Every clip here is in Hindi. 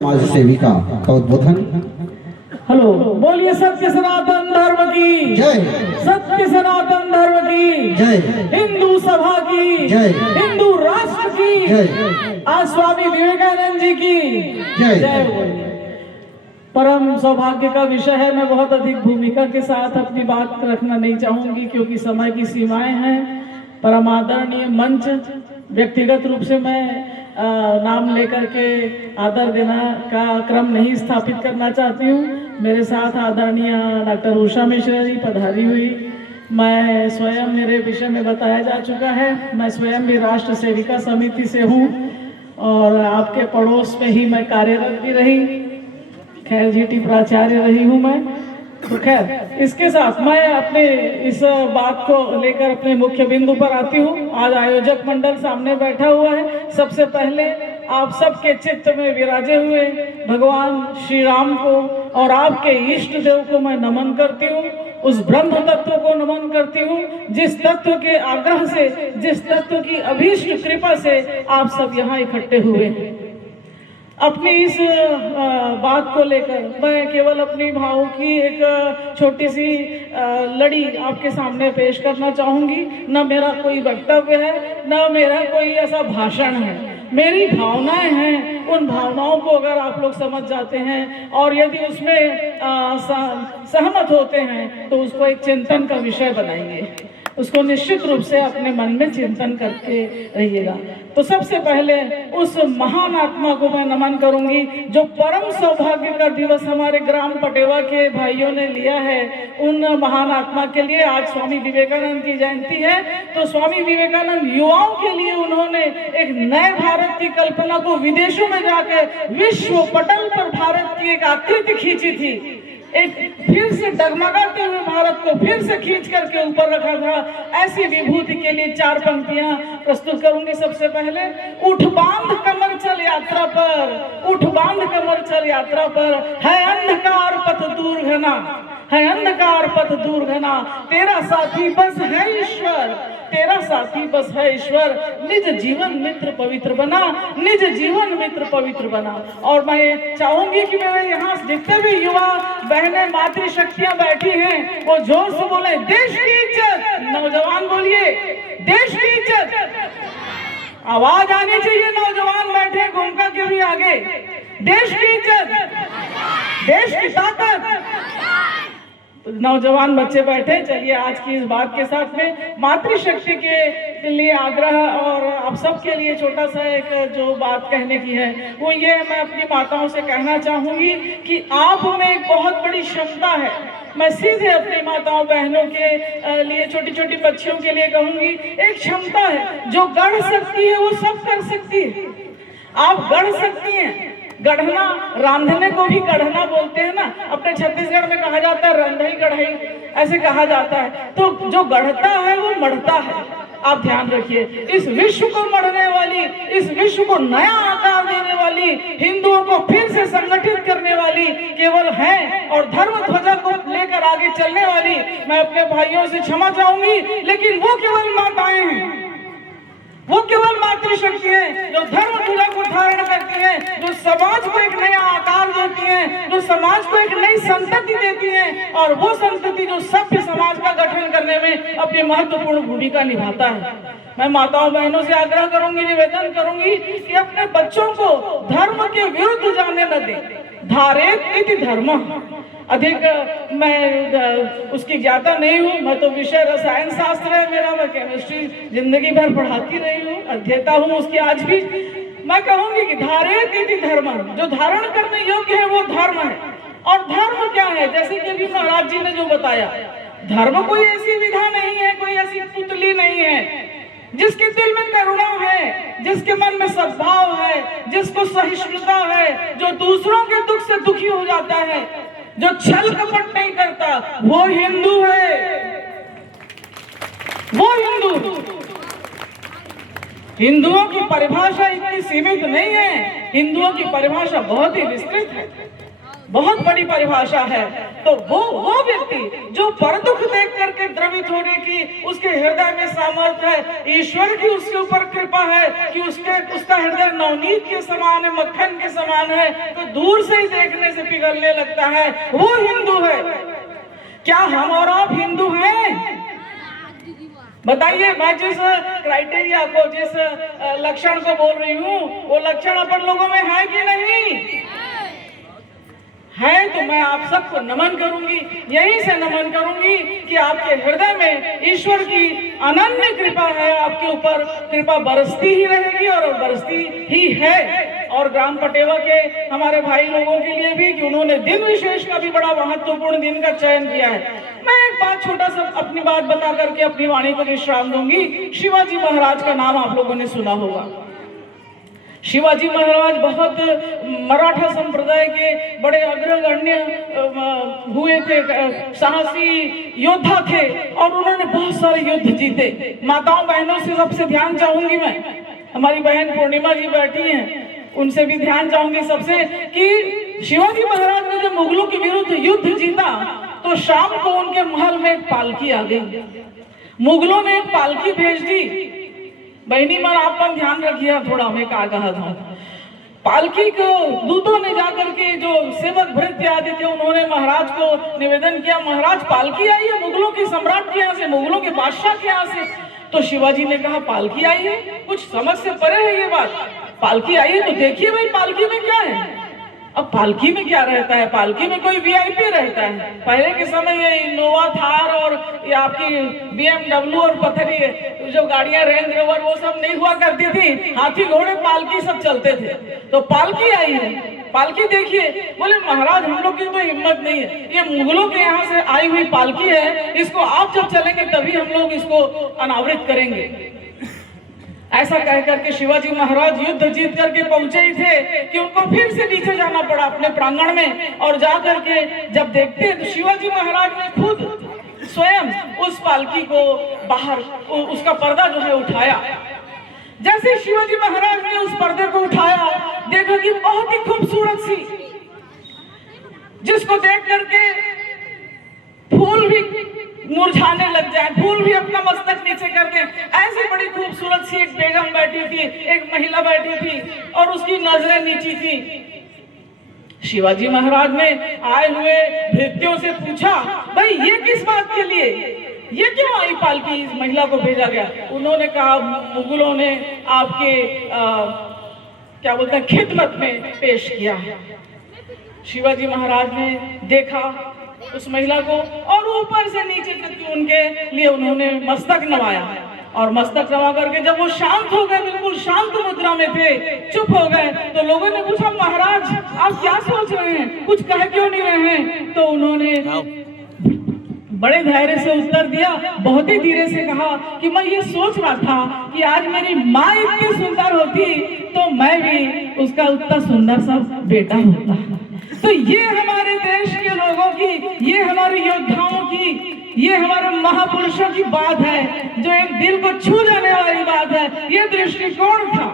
समाज सेविका का उद्बोधन। हेलो, बोलिए सत्य सनातन धर्म की जय, सत्य सनातन धर्म की जय, हिंदू सभा की जय, हिंदू राष्ट्र की जय, आज स्वामी विवेकानंद जी की जय। जय बोलिए। परम सौभाग्य का विषय है। मैं बहुत अधिक भूमिका के साथ अपनी बात रखना नहीं चाहूंगी क्योंकि समय की सीमाएं हैं। परम आदरणीय मंच, व्यक्तिगत रूप से मैं नाम लेकर के आदर देना का क्रम नहीं स्थापित करना चाहती हूँ। मेरे साथ आदरणीय डॉक्टर उषा मिश्रा जी पधारी हुई। मैं स्वयं, मेरे विषय में बताया जा चुका है, मैं स्वयं भी राष्ट्र सेविका समिति से हूँ और आपके पड़ोस में ही मैं कार्यरत भी रही। खैर जीटी प्राचार्य रही हूँ मैं। तो खैर इसके साथ मैं अपने इस बात को लेकर अपने मुख्य बिंदु पर आती हूँ। आज आयोजक मंडल सामने बैठा हुआ है। सबसे पहले आप सबके चित्त में विराजे हुए भगवान श्री राम को और आपके इष्ट देव को मैं नमन करती हूँ। उस ब्रह्म तत्व को नमन करती हूँ जिस तत्व के आग्रह से, जिस तत्व की अभीष्ट कृपा से आप सब यहाँ इकट्ठे हुए हैं। अपनी इस बात को लेकर मैं केवल अपनी भावों की एक छोटी सी लड़ी आपके सामने पेश करना चाहूँगी। न मेरा कोई वक्तव्य है, न मेरा कोई ऐसा भाषण है, मेरी भावनाएं हैं। उन भावनाओं को अगर आप लोग समझ जाते हैं और यदि उसमें सहमत होते हैं तो उसको एक चिंतन का विषय बनाएंगे। उसको निश्चित रूप से अपने मन में चिंतन करके रहिएगा। तो सबसे पहले उस महान आत्मा को मैं नमन करूंगी जो परम सौभाग्य का दिवस हमारे ग्राम पटेवा के भाइयों ने लिया है। उन महान आत्मा के लिए आज स्वामी विवेकानंद की जयंती है। तो स्वामी विवेकानंद युवाओं के लिए उन्होंने एक नए भारत की कल्पना को विदेशों में जाकर विश्व पटल पर भारत की एक आकृति खींची थी। एक फिर से डगमगाते हुए भारत को फिर से खींच करके ऊपर रखा था। ऐसी विभूति के लिए चार पंक्तियां प्रस्तुत करूंगी। सबसे पहले, उठ बांध कमर चल यात्रा पर, उठ बांध कमर चल यात्रा पर, है अंधकार पथ दूर घना, है अंधकार पथ दूर घना, तेरा साथी बस है ईश्वर, तेरा साथी बस है ईश्वर, निज जीवन मित्र पवित्र बना, निज जीवन मित्र पवित्र बना। और मैं चाहूंगी कि मेरे यहाँ जितने भी युवा बहनें मातृशक्तियां बैठी हैं वो जोर से बोले, देश की इज्जत। नौजवान बोलिए, देश की इज्जत। आवाज आनी चाहिए। नौजवान बैठे घूमका के भी आगे, देश की इज्जत, देश की ताकत। नौजवान बच्चे बैठे। चलिए आज की इस बात के साथ में मातृशक्ति के लिए आग्रह और आप सबके लिए छोटा सा एक जो बात कहने की है वो ये, मैं अपनी माताओं से कहना चाहूंगी कि आप में एक बहुत बड़ी क्षमता है। मैं सीधे अपनी माताओं बहनों के लिए, छोटी छोटी बच्चियों के लिए कहूंगी, एक क्षमता है जो गढ़ सकती है वो सब कर सकती है। आप गढ़ सकती हैं। गढ़ना, रांधने को भी गढ़ना बोलते हैं ना। अपने छत्तीसगढ़ में कहा जाता है रंधई गढ़ई, ऐसे कहा जाता है। तो जो गढ़ता है वो मढ़ता है। आप ध्यान रखिए, इस विश्व को मढ़ने वाली, इस विश्व को नया आकार देने वाली, हिंदुओं को फिर से संगठित करने वाली केवल है और धर्म ध्वजा को लेकर आगे चलने वाली, मैं अपने भाइयों से क्षमा चाहूंगी, लेकिन वो केवल माताएं हैं, वो केवल मातृशक्ति है जो धर्म ध्वजा को धारण करती है, जो समाज को एक नया आकार देती है, जो समाज को एक नई संतति देती है और वो संतति जो सभ्य समाज का गठन करने में अपनी महत्वपूर्ण भूमिका निभाता है। मैं माताओं बहनों से आग्रह करूंगी, निवेदन करूंगी कि अपने बच्चों को धर्म के विरुद्ध जाने न दें। धारेत इति धर्म। अधिक मैं उसकी ज्ञाता नहीं हूँ। मैं तो विषय रसायन शास्त्र है मेरा, मैं केमिस्ट्री जिंदगी भर पढ़ाती रही हूँ, अध्येता हूँ उसकी आज भी। मैं कहूंगी कि धारेत इति धर्म, जो धारण करने योग्य है वो धर्म है। और धर्म क्या है, जैसे कि अभी महाराज जी ने जो बताया, धर्म कोई ऐसी विधा नहीं है, कोई ऐसी पुतली नहीं है। जिसके दिल में करुणा है, जिसके मन में सद्भाव है, जिसको सहिष्णुता है, जो दूसरों के दुख से दुखी हो जाता है, जो छल कपट नहीं करता, वो हिंदू है, वो हिंदू। हिंदुओं की परिभाषा इतनी सीमित नहीं है, हिंदुओं की परिभाषा बहुत ही विस्तृत है। बहुत बड़ी परिभाषा है। तो वो व्यक्ति जो पर दुख देख करके द्रवित होने की उसके हृदय में सामर्थ्य है, ईश्वर की उसके ऊपर कृपा है कि उसका हृदय नवनीत के समान है, मक्खन के समान है, तो दूर से ही देखने से पिघलने लगता है, वो हिंदू है। क्या हम और आप हिंदू हैं? बताइए। मैं जिस क्राइटेरिया को, जिस लक्षण को बोल रही हूँ, वो लक्षण अपन लोगों में है कि नहीं है? तो मैं आप सबको नमन करूंगी, यहीं से नमन करूंगी कि आपके हृदय में ईश्वर की अनन्य कृपा है, आपके ऊपर कृपा बरसती ही रहेगी और बरसती ही है। और ग्राम पटेवा के हमारे भाई लोगों के लिए भी कि उन्होंने दिन विशेष का भी बड़ा महत्वपूर्ण दिन का चयन किया है। मैं एक बात, छोटा सा अपनी बात बता करके अपनी वाणी को विश्राम दूंगी। शिवाजी महाराज का नाम आप लोगों ने सुना होगा। शिवाजी महाराज बहुत मराठा संप्रदाय के बड़े अग्रगण्य हुए थे, साहसी योद्धा थे और उन्होंने बहुत सारे युद्ध जीते। माताओं बहनों से सबसे ध्यान चाहूंगी मैं, हमारी बहन पूर्णिमा जी बैठी हैं, उनसे भी ध्यान चाहूंगी सबसे कि शिवाजी महाराज ने जब मुगलों के विरुद्ध युद्ध जीता तो शाम को उनके महल में एक पालकी आ गई। मुगलों ने एक पालकी भेज दी। बहनी मन आप लोग ध्यान रखिए थोड़ा, मैं क्या कहा था। पालकी को दूतों ने जाकर के, जो सेवक भृत्य आदि थे, उन्होंने महाराज को निवेदन किया, महाराज पालकी आई है मुगलों के सम्राट के यहाँ से, मुगलों के बादशाह के यहाँ से। तो शिवाजी ने कहा पालकी आई है, कुछ समझ से परे है ये बात। पालकी आई है तो देखिए भाई पालकी में क्या है। अब पालकी में क्या रहता है? पालकी में कोई वीआईपी रहता है। पहले के समय ये इनोवा, थार और ये आपकी BMW और पथरी जो गाड़ियां, रेंज रोवर, वो सब नहीं हुआ करती थी। हाथी घोड़े पालकी सब चलते थे। तो पालकी आई है, पालकी देखिए। बोले महाराज हम लोग की तो हिम्मत नहीं है, ये मुगलों के यहाँ से आई हुई पालकी है, इसको आप जब चलेंगे तभी हम लोग इसको अनावृत करेंगे। ऐसा कह करके शिवाजी महाराज युद्ध जीत करके पहुंचे ही थे कि उनको फिर से नीचे जाना पड़ा अपने प्रांगण में। और जा करके जब देखते हैं तो शिवाजी महाराज ने खुद स्वयं उस पालकी को बाहर, उसका पर्दा जो है उठाया। जैसे शिवाजी महाराज ने उस पर्दे को उठाया, देखा कि बहुत ही खूबसूरत सी, जिसको देख करके फूल भी मुरझाने लग जाए, फूल भी अपना मस्तक नीचे कर दे, ऐसी बड़ी खूबसूरत सी एक बेगम बैठी थी, एक महिला बैठी थी और उसकी नजरें नीची थी। शिवाजी महाराज ने आए हुए भृत्यों से पूछा, भाई ये किस बात के लिए, ये क्यों आई पालकी, इस महिला को भेजा गया? उन्होंने कहा मुगलों ने आपके क्या बोलते हैं खिदमत में पेश किया है। शिवाजी महाराज ने देखा उस महिला को और ऊपर से नीचे तक उनके लिए उन्होंने मस्तक नवाया। और मस्तक नवा करके जब वो शांत हो गए, बिल्कुल शांत मुद्रा में थे, चुप हो गए, तो लोगों ने पूछा महाराज आप क्या सोच रहे हैं, कुछ कह क्यों नहीं रहे हैं? तो उन्होंने बड़े धैर्य से उत्तर दिया, बहुत ही धीरे से कहा कि मैं ये सोच रहा था कि आज मेरी माँ इतनी सुंदर होती तो मैं भी उसका उतना सुंदर सा बेटा होता। तो ये हमारे देश के लोगों की, ये हमारे योद्धाओं की, ये हमारे महापुरुषों की बात है, जो एक दिल को छू जाने वाली बात है। ये दृष्टिकोण था,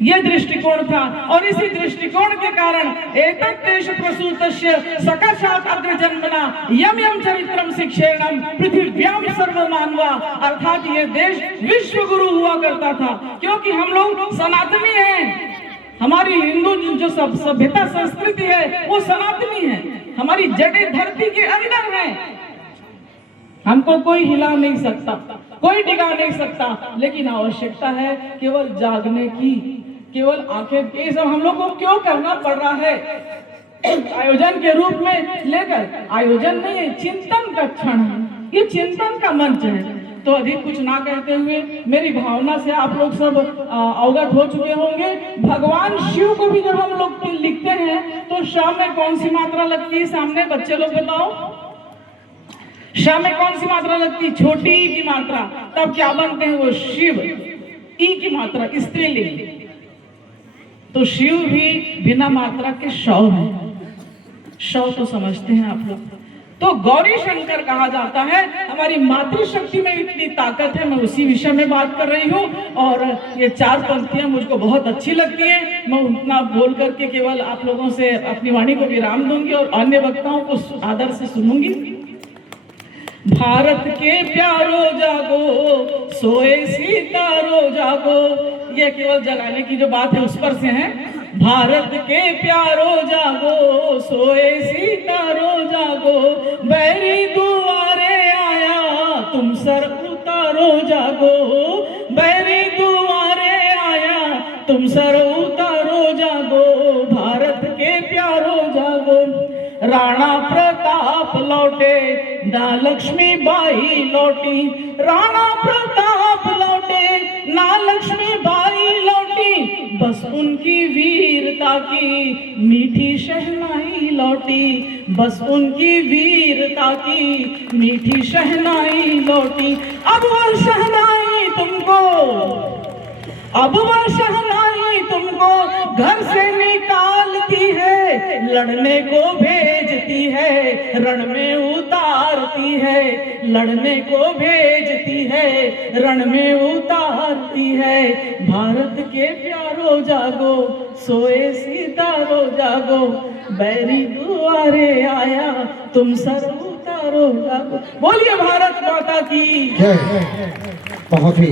ये दृष्टिकोण था। और इसी दृष्टिकोण के कारण एतत् देश प्रसूतस्य सकाशात् अग्रजन्मना यम यम चरित्रम शिक्षेणम पृथिव्याम सर्वमानवा, अर्थात ये देश विश्व गुरु हुआ करता था, क्योंकि हम लोग सनातनी हैं। हमारी हिंदू जो सभ्यता संस्कृति है वो सनातनी है, हमारी जड़ें धरती के अंदर हैं। हमको कोई हिला नहीं सकता, कोई डिगा नहीं सकता, लेकिन आवश्यकता है केवल जागने की, केवल आंखें। ये सब हम लोग को क्यों करना पड़ रहा है? आयोजन के रूप में लेकर, आयोजन नहीं है, चिंतन का क्षण है, ये चिंतन का मंच है। तो अधिक कुछ ना कहते हुए, मेरी भावना से आप लोग सब अवगत हो चुके होंगे। भगवान शिव को भी जब हम लोग लिखते हैं तो शाम में कौन सी मात्रा लगती है? सामने बच्चे लोग बताओ, शाम में कौन सी मात्रा लगती है? छोटी ई की मात्रा। तब क्या बनते हैं वो? शिव। ई की मात्रा स्त्रीलिंग। तो शिव भी बिना मात्रा के शव है। शव तो समझते हैं आप लोग। तो गौरी शंकर कहा जाता है। हमारी मातृशक्ति में इतनी ताकत है, मैं उसी विषय में बात कर रही हूँ। और ये 4 पंक्तियां मुझको बहुत अच्छी लगती हैं। मैं उतना बोल करके केवल आप लोगों से अपनी वाणी को विराम दूंगी और अन्य वक्ताओं को आदर से सुनूंगी। भारत के प्यारो जागो, सोए सितारो जागो, ये केवल जगाने की जो बात है उस पर से है। भारत के प्यारो जागो, सोए सितारो जागो, बैरी दुआरे आया तुम सर उतारो जागो, बैरी दुआरे आया तुम सर उतारो जागो, भारत के प्यारो जागो। राणा प्रताप लौटे ना लक्ष्मीबाई लौटी, राणा प्रताप लौटे ना लक्ष्मीबाई लौटी, बस उनकी वीरता की मीठी शहनाई लौटी, बस उनकी वीरता की मीठी शहनाई लौटी। अब वो शहनाई तुमको, अब वो शहनाई तुमको घर से निकालती है, लड़ने को भेजती है, रण में उतारती है, लड़ने को भेजती है, रण में उतारती है। भारत के प्यारो जागो, सोए सितारो जागो, बैरी दुआरे आया तुम सर उतारो जागो। बोलिए भारत माता की जय। बहुत ही